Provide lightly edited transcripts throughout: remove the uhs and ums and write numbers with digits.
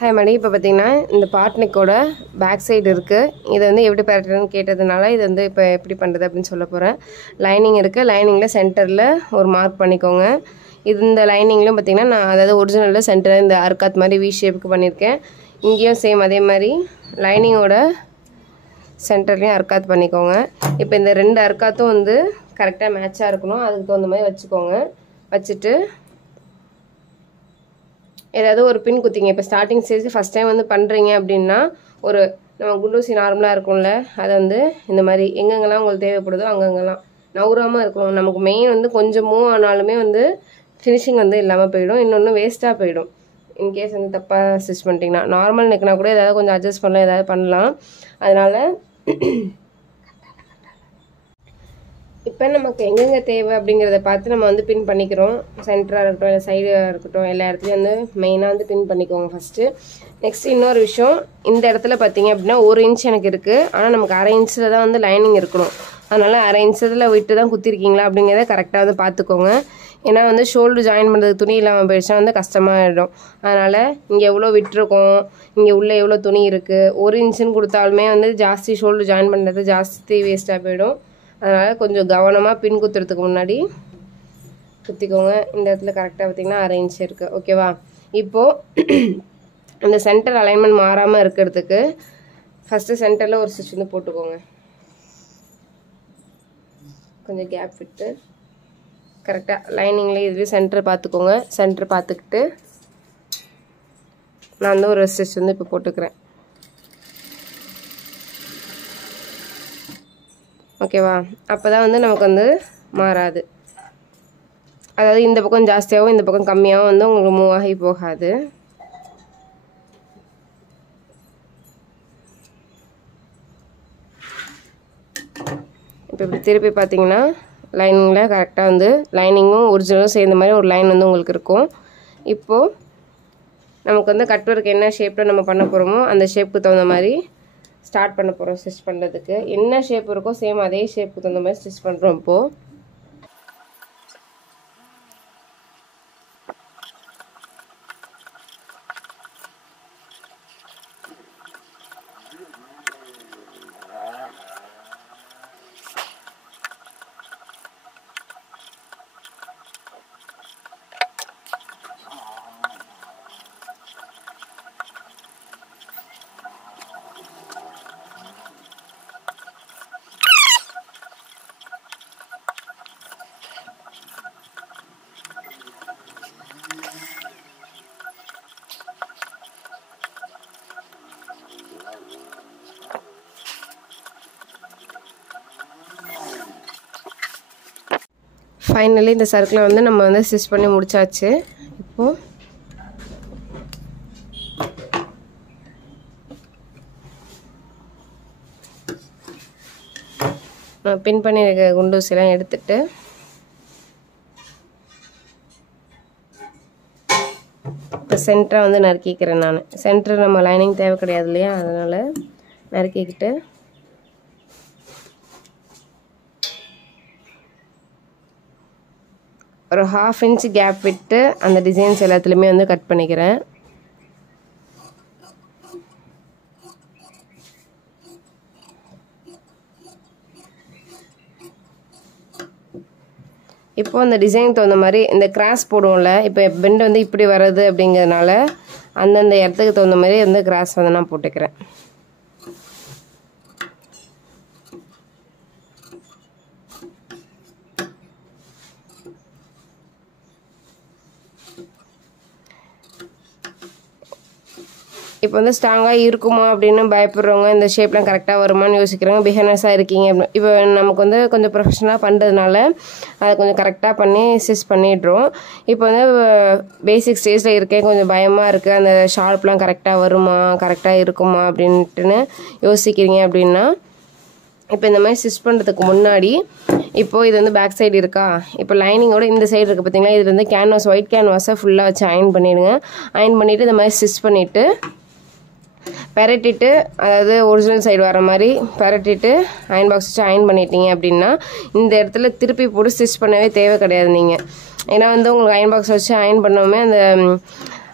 Hi மணி, இப்போ பார்த்தீங்கன்னா இந்த பார்ட்னிக்கோட பேக் சைடு இருக்குது. இதை வந்து எப்படி பரட்டுறதுன்னு கேட்டதுனால இது வந்து இப்போ எப்படி பண்ணுறது அப்படின்னு சொல்ல போகிறேன். லைனிங் இருக்குது. லைனிங்கில் சென்டரில் ஒரு மார்க் பண்ணிக்கோங்க. இந்த லைனிங்லையும் பார்த்தீங்கன்னா நான் அதாவது ஒரிஜினலில் சென்டரில் இந்த அர்க்காத் மாதிரி வி ஷேப்புக்கு பண்ணியிருக்கேன். இங்கேயும் சேம் அதே மாதிரி லைனிங்கோட சென்டர்லேயும் அர்க்காத் பண்ணிக்கோங்க. இப்போ இந்த ரெண்டு அர்க்காத்தும் வந்து கரெக்டாக மேட்சாக இருக்கணும். அதுக்கு தகுந்த மாதிரி வச்சுக்கோங்க. வச்சுட்டு ஏதாவது ஒரு பின் குத்திங்க. இப்போ ஸ்டார்டிங் ஸ்டேஜ் ஃபஸ்ட் டைம் வந்து பண்ணுறீங்க அப்படின்னா ஒரு நம்ம குண்டூசி நார்மலாக இருக்கும்ல, அதை வந்து இந்த மாதிரி எங்கெங்கெல்லாம் உங்களுக்கு தேவைப்படுதோ அங்கங்கெல்லாம் நவுறாமல் இருக்கணும். நமக்கு மெயின் வந்து கொஞ்சம் மூவ் ஆனாலுமே வந்து ஃபினிஷிங் வந்து இல்லாமல் போயிடும், இன்னொன்று வேஸ்ட்டாக போயிடும். இன்கேஸ் வந்து தப்பாக ஸ்டிச் பண்ணிட்டீங்கன்னா நார்மல் நெக்னா கூட ஏதாவது கொஞ்சம் அட்ஜஸ்ட் பண்ணலாம், ஏதாவது பண்ணலாம். அதனால் இப்போ நமக்கு எங்கெங்கே தேவை அப்படிங்கிறத பார்த்து நம்ம வந்து பின் பண்ணிக்கிறோம். சென்டராக இருக்கட்டும் இல்லை சைடாக இருக்கட்டும், எல்லா இடத்துலையும் வந்து மெயினாக வந்து பின் பண்ணிக்கோங்க ஃபஸ்ட்டு. நெக்ஸ்ட் இன்னொரு விஷயம், இந்த இடத்துல பார்த்தீங்க அப்படின்னா 1 இன்ச் எனக்கு இருக்குது. ஆனால் நமக்கு 1/2 இன்ச்சில் தான் வந்து லைனிங் இருக்கணும். அதனால் 1/2 இன்ச்சில் விட்டு தான் குத்திருக்கீங்களா அப்படிங்கிறத கரெக்டாக வந்து பார்த்துக்கோங்க. ஏன்னா வந்து ஷோல்டர் ஜாயின் பண்ணுறதுக்கு துணி இல்லாமல் போயிடுச்சுன்னா வந்து கஷ்டமாகிடும். அதனால் இங்கே எவ்வளோ விட்டுருக்கோம், இங்கே உள்ளே எவ்வளோ துணி இருக்குது, 1 இன்ச்சுன்னு கொடுத்தாலுமே வந்து ஜாஸ்தி ஷோல்டர் ஜாயின் பண்ணுறது ஜாஸ்தி வேஸ்ட்டாக போயிடும். அதனால் கொஞ்சம் கவனமாக பின் குத்துறதுக்கு முன்னாடி குத்திக்கோங்க. இந்த இடத்துல கரெக்டாக பார்த்திங்கன்னா 1/2 இன்ச் இருக்குது. ஓகேவா? இப்போது இந்த சென்டர் அலைன்மெண்ட் மாறாமல் இருக்கிறதுக்கு ஃபஸ்ட்டு சென்டரில் ஒரு ஸ்டிச் வந்து போட்டுக்கோங்க. கொஞ்சம் கேப் விட்டு கரெக்டாக லைனிங்கில் இதுலேயும் சென்டர் பார்த்துக்கோங்க. சென்டர் பார்த்துக்கிட்டு நான் வந்து ஒரு ஸ்டிச் வந்து இப்போ போட்டுக்கிறேன். ஓகேவா? அப்போ தான் வந்து நமக்கு வந்து மாறாது. அதாவது இந்த பக்கம் ஜாஸ்தியாகவும் இந்த பக்கம் கம்மியாகவும் வந்து உங்களுக்கு மூவ் ஆகி போகாது. இப்போ இப்படி திருப்பி பார்த்தீங்கன்னா லைனிங்கில் கரெக்டாக வந்து லைனிங்கும் ஒரிஜினலும் சேர்ந்த மாதிரி ஒரு லைன் வந்து உங்களுக்கு இருக்கும். இப்போது நமக்கு வந்து கட் ஒர்க் என்ன ஷேப்பில் நம்ம பண்ண போகிறோமோ அந்த ஷேப்புக்கு தகுந்த மாதிரி ஸ்டார்ட் பண்ண போகிறோம். ஸ்டிச் பண்ணுறதுக்கு என்ன ஷேப் இருக்கோ சேம் அதே ஷேப்புக்கு தகுந்த மாதிரி ஸ்டிச் பண்ணுறோம். இப்போது ஃபைனலி இந்த சர்க்கிளை வந்து நம்ம வந்து ஸ்டிச் பண்ணி முடிச்சாச்சு. இப்போது நான் பின் பண்ணியிருக்க குண்டூசிலாம் எடுத்துட்டு இப்போ சென்டராக வந்து நறுக்கிக்கிறேன். நான் சென்டர் நம்ம லைனிங் தேவை கிடையாது இல்லையா, அதனால் நறுக்கிக்கிட்டு ஒரு 1/2 இன்ச் கேப் விட்டு அந்த டிசைன்ஸ் எல்லாத்துலேயுமே வந்து கட் பண்ணிக்கிறேன். இப்போது அந்த டிசைனுக்கு தகுந்த மாதிரி இந்த கிராஸ் போடுவோம்ல, இப்போ பெண்ட் வந்து இப்படி வர்றது அப்படிங்கிறதுனால அந்தந்த இடத்துக்கு தகுந்த மாதிரி வந்து கிராஸ் வந்து நான் போட்டுக்கிறேன். இப்போ வந்து ஸ்ட்ராங்காக இருக்குமா அப்படின்னு பயப்படுறவங்க, இந்த ஷேப்லாம் கரெக்டாக வருமானு யோசிக்கிறவங்க, பிகினர்ஸாக இருக்கீங்க அப்படின்னு இப்போ நமக்கு வந்து கொஞ்சம் ப்ரொஃபஷனலாக பண்ணுறதுனால அதை கொஞ்சம் கரெக்டாக பண்ணி ஸ்டிச் பண்ணிடுறோம். இப்போ வந்து பேசிக் ஸ்டேஜில் இருக்கேன், கொஞ்சம் பயமாக இருக்குது, அந்த ஷார்ப்லாம் கரெக்டாக வருமா, கரெக்டாக இருக்குமா அப்படின்ட்டுன்னு யோசிக்கிறீங்க அப்படின்னா இப்போ இந்த மாதிரி ஸ்டிச் பண்ணுறதுக்கு முன்னாடி இப்போது இது வந்து பேக் சைடு இருக்கா, இப்போ லைனிங்கோட இந்த சைடு இருக்குது பார்த்தீங்களா, இது வந்து கேன்வாஸ் ஒயிட் கேன்வாஸை ஃபுல்லாக வச்சு அயன் பண்ணிவிடுங்க. அயன் பண்ணிவிட்டு இந்த மாதிரி ஸ்டிச் பண்ணிவிட்டு பெரட்டிட்டு, அதாவது ஒரிஜினல் சைடு வர மாதிரி பெரட்டிட்டு அயன் பாக்ஸ் வச்சு அயன் பண்ணிட்டீங்க அப்படின்னா இந்த இடத்துல திருப்பி போட்டு ஸ்டிச் பண்ணவே தேவை கிடையாது நீங்கள். ஏன்னா வந்து உங்களுக்கு அயன் பாக்ஸ் வச்சு அயன் பண்ணோமே அந்த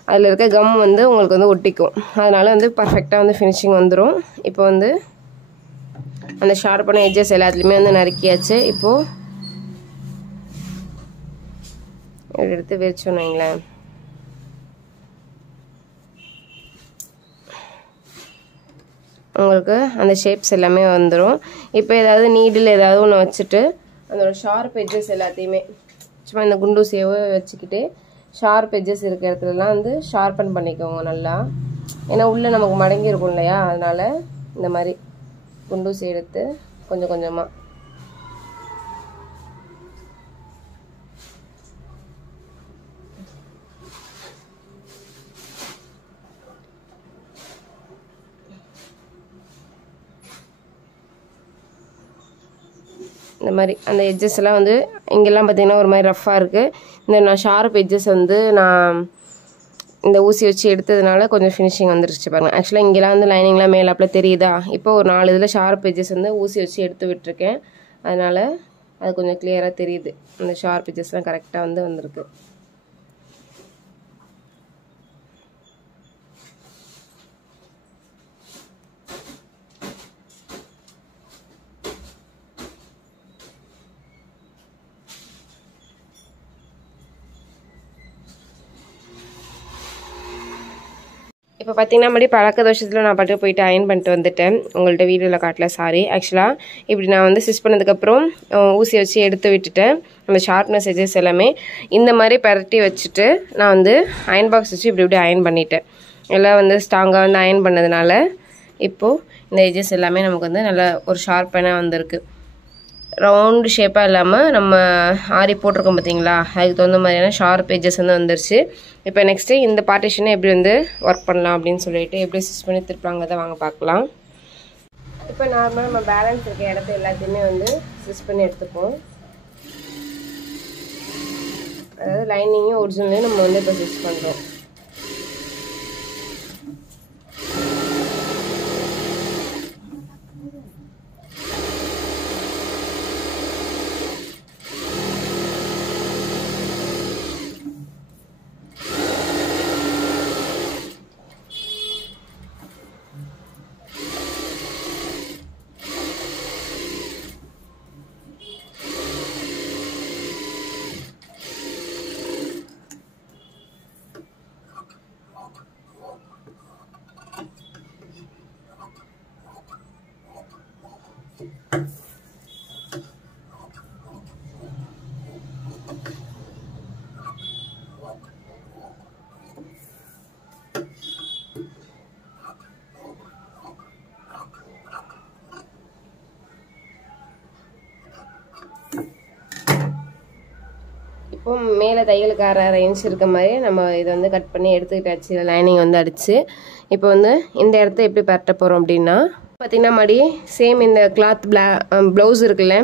அதில் இருக்க கம் வந்து உங்களுக்கு வந்து ஒட்டிக்கும். அதனால் வந்து பர்ஃபெக்டாக வந்து ஃபினிஷிங் வந்துடும். இப்போ வந்து அந்த ஷார்ப்பான எட்ஜஸ் எல்லாத்துலேயுமே வந்து நறுக்கியாச்சு. இப்போது எடுத்து விரிச்சோன்னு வைங்களேன், உங்களுக்கு அந்த ஷேப்ஸ் எல்லாமே வந்துடும். இப்போ ஏதாவது நீடில் ஏதாவது ஒன்று வச்சுட்டு அதோட ஷார்ப் எட்ஜஸ் எல்லாத்தையுமே சும்மா இந்த குண்டூசியவை வச்சுக்கிட்டு ஷார்ப் எட்ஜஸ் இருக்கிற இடத்துலலாம் வந்து ஷார்பன் பண்ணிக்கோங்க நல்லா. ஏன்னா உள்ளே நமக்கு மடங்கி இருக்கும் இல்லையா, அதனால் இந்த மாதிரி குண்டூசி எடுத்து கொஞ்சம் கொஞ்சமாக இந்த மாதிரி அந்த எட்ஜஸ் எல்லாம் வந்து இங்கெல்லாம் பார்த்திங்கன்னா ஒரு மாதிரி ரஃப்பாக இருக்குது. இந்த நான் ஷார்ப் எட்ஜஸ் வந்து நான் இந்த ஊசி வச்சு எடுத்ததுனால கொஞ்சம் ஃபினிஷிங் வந்துருச்சு பாருங்கள். ஆக்சுவலாக இங்கெல்லாம் வந்து லைனிங்லாம் மேலாப்பில் தெரியுதா, இப்போ ஒரு 4 இதில் ஷார்ப் எட்ஜஸ் வந்து ஊசி வச்சு எடுத்து விட்டுருக்கேன். அதனால் அது கொஞ்சம் கிளியராக தெரியுது. அந்த ஷார்ப் எட்ஜஸ்லாம் கரெக்டாக வந்து வந்திருக்கு. இப்போ பார்த்தீங்கன்னா மறுபடியும் பழக்க தோஷத்தில் நான் பாட்டு போயிட்டு அயன் பண்ணிட்டு வந்துட்டேன். உங்கள்கிட்ட வீடியோவில் காட்டல, சாரி. ஆக்சுவலாக இப்படி நான் வந்து ஸ்டிச் பண்ணதுக்கப்புறம் ஊசி வச்சு எடுத்து விட்டுட்டேன். அந்த ஷார்ப்னஸ் எட்ஜஸ் எல்லாமே இந்த மாதிரி பரட்டி வச்சுட்டு நான் வந்து அயன் பாக்ஸ் வச்சு இப்படி அயன் பண்ணிட்டேன். எல்லாம் வந்து ஸ்ட்ராங்காக வந்து அயன் பண்ணதுனால இப்போது இந்த எட்ஜஸ் எல்லாமே நமக்கு வந்து நல்ல ஒரு ஷார்ப்பான வந்திருக்கு. ரவுண்டு ஷேப்பாக இல்லாமல் நம்ம ஆரி போட்டிருக்கோம் பார்த்தீங்களா, அதுக்கு தகுந்த மாதிரியான ஷார்ப் எட்ஜஸ் வந்து வந்துருச்சு. இப்போ நெக்ஸ்ட்டு இந்த பார்ட்டிஷனை எப்படி வந்து ஒர்க் பண்ணலாம் அப்படின்னு சொல்லிட்டு எப்படி ஸ்டிச் பண்ணி திருப்பாங்க தான் வாங்க பார்க்கலாம். இப்போ நார்மலாக நம்ம பேலன்ஸ் இருக்க இடத்த எல்லாத்தையுமே வந்து ஸ்டிச் பண்ணி எடுத்துப்போம். அதாவது லைனிங்கும் ஒரிஜினலையும் நம்ம வந்து இப்போ ஸ்டிச் பண்ணுறோம். இப்போ மேலே தையலுக்கு 1/2 இன்ச் இருக்க மாதிரி நம்ம இதை வந்து கட் பண்ணி எடுத்துக்கிட்டாச்சு. லைனிங் வந்து அடித்து இப்போ வந்து இந்த இடத்த எப்படி பரட்ட போகிறோம் அப்படின்னா பார்த்திங்கன்னா மறுபடி சேம் இந்த கிளாத் ப்ளவுஸ் இருக்குல்ல,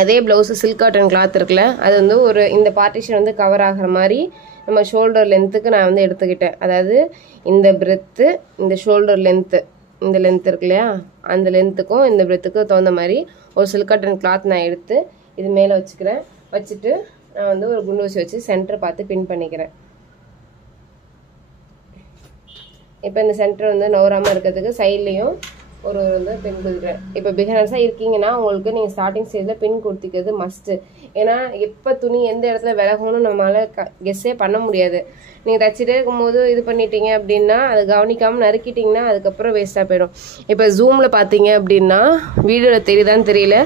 அதே ப்ளவுஸு சில்க் காட்டன் கிளாத் இருக்குல்ல, அது வந்து ஒரு இந்த பார்ட்டிஷன் வந்து கவர் ஆகிற மாதிரி நம்ம ஷோல்டர் லென்த்துக்கு நான் வந்து எடுத்துக்கிட்டேன். அதாவது இந்த பிரெத்து இந்த ஷோல்டர் லென்த்து இந்த லென்த் இருக்கு இல்லையா, அந்த லென்த்துக்கும் இந்த பிரெத்துக்கும் தகுந்த மாதிரி ஒரு சில்க் காட்டன் கிளாத் நான் எடுத்து இது மேலே வச்சுக்கிறேன். வச்சுட்டு நான் வந்து ஒரு குண்டு ஊசி வச்சு சென்டர் பார்த்து பின் பண்ணிக்கிறேன். இப்போ இந்த சென்டர் வந்து நவராமல் இருக்கிறதுக்கு சைட்லேயும் ஒரு வந்து பின் குதிக்கிறேன். இப்போ பிகினர்ஸாக இருக்கீங்கன்னா உங்களுக்கு நீங்கள் ஸ்டார்டிங் ஸ்டேஜில் பின் கொடுத்திக்கிறது மஸ்ட்டு. ஏன்னா எப்போ துணி எந்த இடத்துல விலகணும்னு நம்மளால் கெஸ்ஸே பண்ண முடியாது. நீங்கள் தச்சுட்டே இருக்கும்போது இது பண்ணிட்டீங்க அப்படின்னா அது கவனிக்காமல் நறுக்கிட்டிங்கன்னா அதுக்கப்புறம் வேஸ்ட்டாக போயிடும். இப்போ ஜூமில் பார்த்தீங்க அப்படின்னா வீடியோவில் தெரியுதான்னு தெரியல,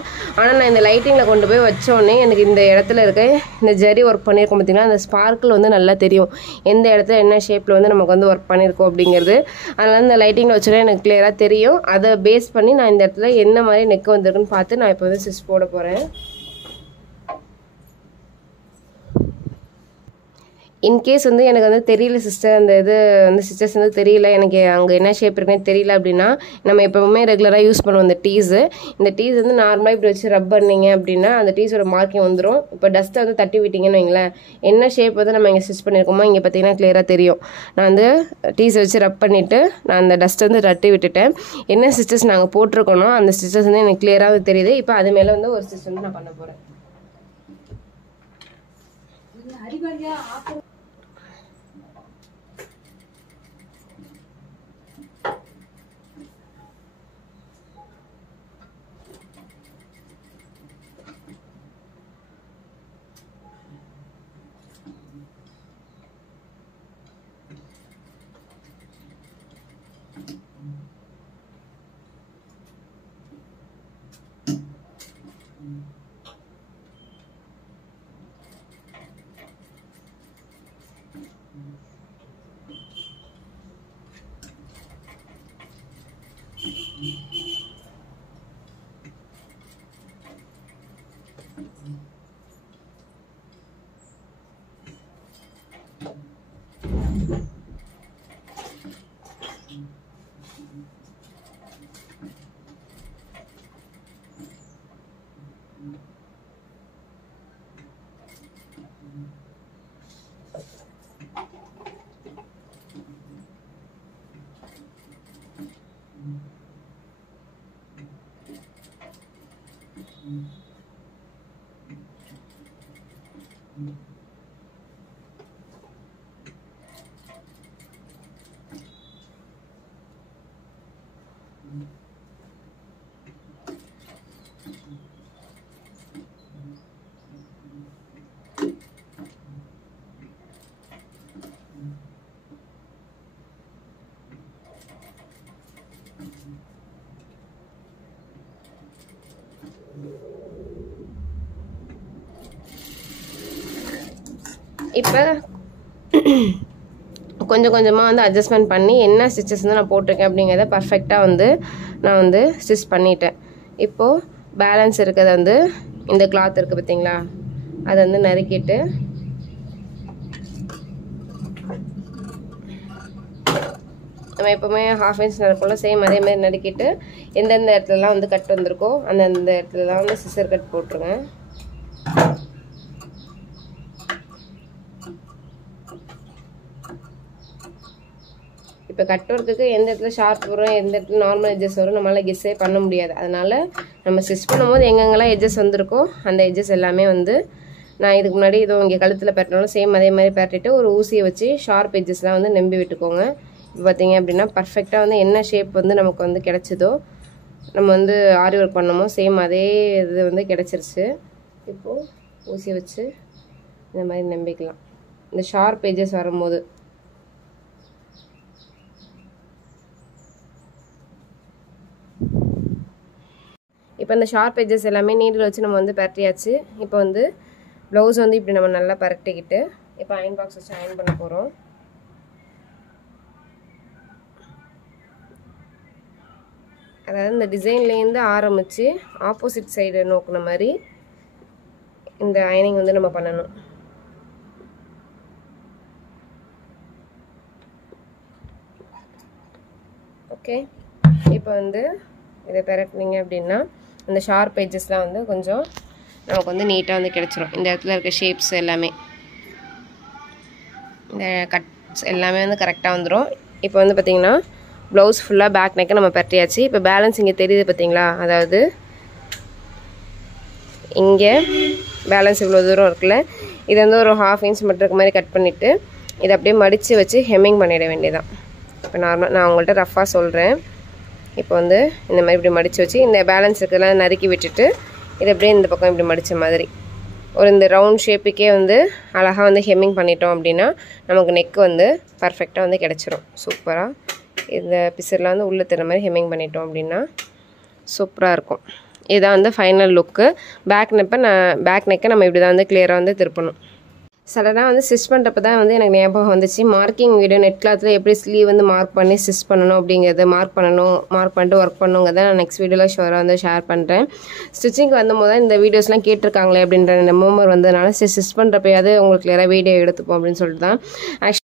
ஆனால் நான் இந்த லைட்டிங்கில் கொண்டு போய் வச்சோடனே எனக்கு இந்த இடத்துல இருக்க இந்த ஜரி ஒர்க் பண்ணியிருக்கோம் பார்த்தீங்கன்னா அந்த ஸ்பார்க்கிள் வந்து நல்லா தெரியும், எந்த இடத்துல என்ன ஷேப்பில் வந்து நமக்கு வந்து ஒர்க் பண்ணியிருக்கோம் அப்படிங்கிறது. அதனால் இந்த லைட்டிங்கில் வச்சோடனே எனக்கு கிளியராக தெரியும். அதை பேஸ் பண்ணி நான் இந்த இடத்துல என்ன மாதிரி நெக் வந்திருக்குன்னு பார்த்து நான் இப்போ வந்து ஸ்டிச் போட போகிறேன். இன்கேஸ் வந்து எனக்கு வந்து தெரியல சிஸ்டர், அந்த இது வந்து ஸ்டிச்சஸ் வந்து தெரியல, எனக்கு அங்கே என்ன ஷேப் இருக்குன்னு தெரியல அப்படின்னா நம்ம எப்போவுமே ரெகுலராக யூஸ் பண்ணுவோம் இந்த டீஸு. இந்த டீஸ் வந்து நார்மலாக இப்படி வச்சு ரப் பண்ணிங்க அப்படின்னா அந்த டீஸோட மார்க்கிங் வந்துடும். இப்போ டஸ்ட்டை வந்து தட்டி விட்டிங்கன்னு வைங்களேன், என்ன ஷேப் வந்து நம்ம இங்கே ஸ்டிச் பண்ணியிருக்கோமோ இங்கே பார்த்தீங்கன்னா கிளியராக தெரியும். நான் வந்து டீஸை வச்சு ரப் பண்ணிவிட்டு நான் அந்த டஸ்ட்டை வந்து தட்டி விட்டுட்டேன். என்ன ஸ்டிச்சஸ் நாங்கள் போட்டிருக்கோனோ அந்த ஸ்டிச்சஸ் வந்து எனக்கு கிளியராக தெரியுது. இப்போ அது மேலே வந்து ஒரு ஸ்டிச் வந்து நான் பண்ண போகிறேன். இப்போ கொஞ்சம் கொஞ்சமாக வந்து அட்ஜஸ்ட்மெண்ட் பண்ணி என்ன ஸ்டிச்சஸ் வந்து நான் போட்டிருக்கேன் அப்படிங்கிறத பர்ஃபெக்டாக வந்து நான் வந்து ஸ்டிச் பண்ணிட்டேன். இப்போது பேலன்ஸ் இருக்கிறது வந்து இந்த கிளாத் இருக்குது பார்த்தீங்களா, அதை வந்து நறுக்கிட்டு நம்ம எப்போவுமே 1/2 இன்ச் நறுக்கோம்ல, சேம் அதே மாதிரி நறுக்கிட்டு எந்தெந்த இடத்துலலாம் வந்து கட் வந்திருக்கோ அந்தந்த இடத்துலலாம் வந்து சிசர் கட் போட்டுருங்க. இப்போ கட் ஒர்க்குக்கு எந்த இடத்துல ஷார்ப் வரும், எந்த இடத்துல நார்மல் எட்ஜஸ் வரும் நம்மளால் கெஸ்ஸே பண்ண முடியாது. அதனால் நம்ம ஸ்டிச் பண்ணும்போது எங்கெங்கெல்லாம் எட்ஜஸ் வந்திருக்கோ அந்த எட்ஜஸ் எல்லாமே வந்து நான் இதுக்கு முன்னாடி இதோ இங்கே கழுத்தில் பெட்டினாலும் சேம் அதே மாதிரி பெட்டிட்டு ஒரு ஊசியை வச்சு ஷார்ப் எட்ஜஸ்லாம் வந்து நம்பி விட்டுக்கோங்க. இப்போ பார்த்தீங்க அப்படின்னா பர்ஃபெக்டாக வந்து என்ன ஷேப் வந்து நமக்கு வந்து கிடச்சிதோ, நம்ம வந்து ஆரி ஒர்க் பண்ணமோ சேம் அதே இது வந்து கிடச்சிருச்சு. இப்போது ஊசியை வச்சு இந்த மாதிரி நம்பிக்கலாம் இந்த ஷார்ப் எட்ஜஸ் வரும்போது. இப்போ இந்த ஷார்ப் எட்ஜஸ் எல்லாமே நீடில் வச்சு நம்ம வந்து பரட்டியாச்சு. இப்போ வந்து ப்ளவுஸ் வந்து இப்படி நம்ம நல்லா பரட்டிக்கிட்டு இப்போ அயன் பாக்ஸ் வச்சு அயன் பண்ண போகிறோம். அதாவது இந்த டிசைன்லேருந்து ஆரம்பித்து ஆப்போசிட் சைடு நோக்குன மாதிரி இந்த அயனிங் வந்து நம்ம பண்ணணும். ஓகே, இப்போ வந்து இதை பரட்டினீங்க அப்படின்னா அந்த ஷார்ப் எட்ஜஸ்லாம் வந்து கொஞ்சம் நமக்கு வந்து நீட்டாக வந்து கிடச்சிரும். இந்த இடத்துல இருக்க ஷேப்ஸ் எல்லாமே இந்த கட்ஸ் எல்லாமே வந்து கரெக்டாக வந்துடும். இப்போ வந்து பார்த்திங்கன்னா ப்ளவுஸ் ஃபுல்லாக பேக் நெக்கை நம்ம பரட்டியாச்சு. இப்போ பேலன்ஸ் இங்கே தெரியுது பார்த்தீங்களா, அதாவது இங்கே பேலன்ஸ் இவ்வளோ தூரம் இருக்குல்ல, இது வந்து ஒரு 1/2 இன்ச் மட்டும் இருக்க மாதிரி கட் பண்ணிவிட்டு இதை அப்படியே மடித்து வச்சு ஹெம்மிங் பண்ணிட வேண்டியதான். இப்போ நார்மலாக நான் உங்கள்கிட்ட ரஃபாக சொல்கிறேன். இப்போ வந்து இந்த மாதிரி இப்படி மடித்து வச்சு இந்த பேலன்ஸ் இருக்கிறதெல்லாம் நறுக்கி விட்டுட்டு இதை அப்படியே இந்த பக்கம் இப்படி மடித்த மாதிரி ஒரு இந்த ரவுண்ட் ஷேப்புக்கே வந்து அழகாக வந்து ஹெம்மிங் பண்ணிட்டோம் அப்படின்னா நமக்கு நெக் வந்து பர்ஃபெக்டாக வந்து கிடச்சிரும். சூப்பராக இந்த பிசர்லாம் வந்து உள்ளே தர மாதிரி ஹெம்மிங் பண்ணிட்டோம் அப்படின்னா சூப்பராக இருக்கும். இதுதான் வந்து ஃபைனல் லுக்கு. பேக் நெக்கை நம்ம இப்படி தான் வந்து கிளியராக வந்து திருப்பணும். சடனாக வந்து ஸ்டிச் பண்ணுறப்ப தான் வந்து எனக்கு ஞாபகம் வந்துச்சு, மார்க்கிங் வீடியோ நெட் கிளாத்தில் எப்படி ஸ்லீவ் வந்து மார்க் பண்ணி ஸ்டிச் பண்ணணும் அப்படிங்கிறது மார்க் பண்ணிட்டு ஒர்க் பண்ணுங்கிறத நான் நெக்ஸ்ட் வீடியோவில் ஷோராக வந்து ஷேர் பண்ணுறேன். ஸ்டிச்சிங் வந்தபோது தான் இந்த வீடியோஸ்லாம் கேட்டிருக்காங்களே அப்படின்ற மெமோர் வந்ததுனால ஸ்டிச் பண்ணுறப்பயாவது உங்களுக்கு கிளியராக வீடியோ எடுத்துப்போம் அப்படின்னு சொல்லிட்டு தான். ஆக்சுவலி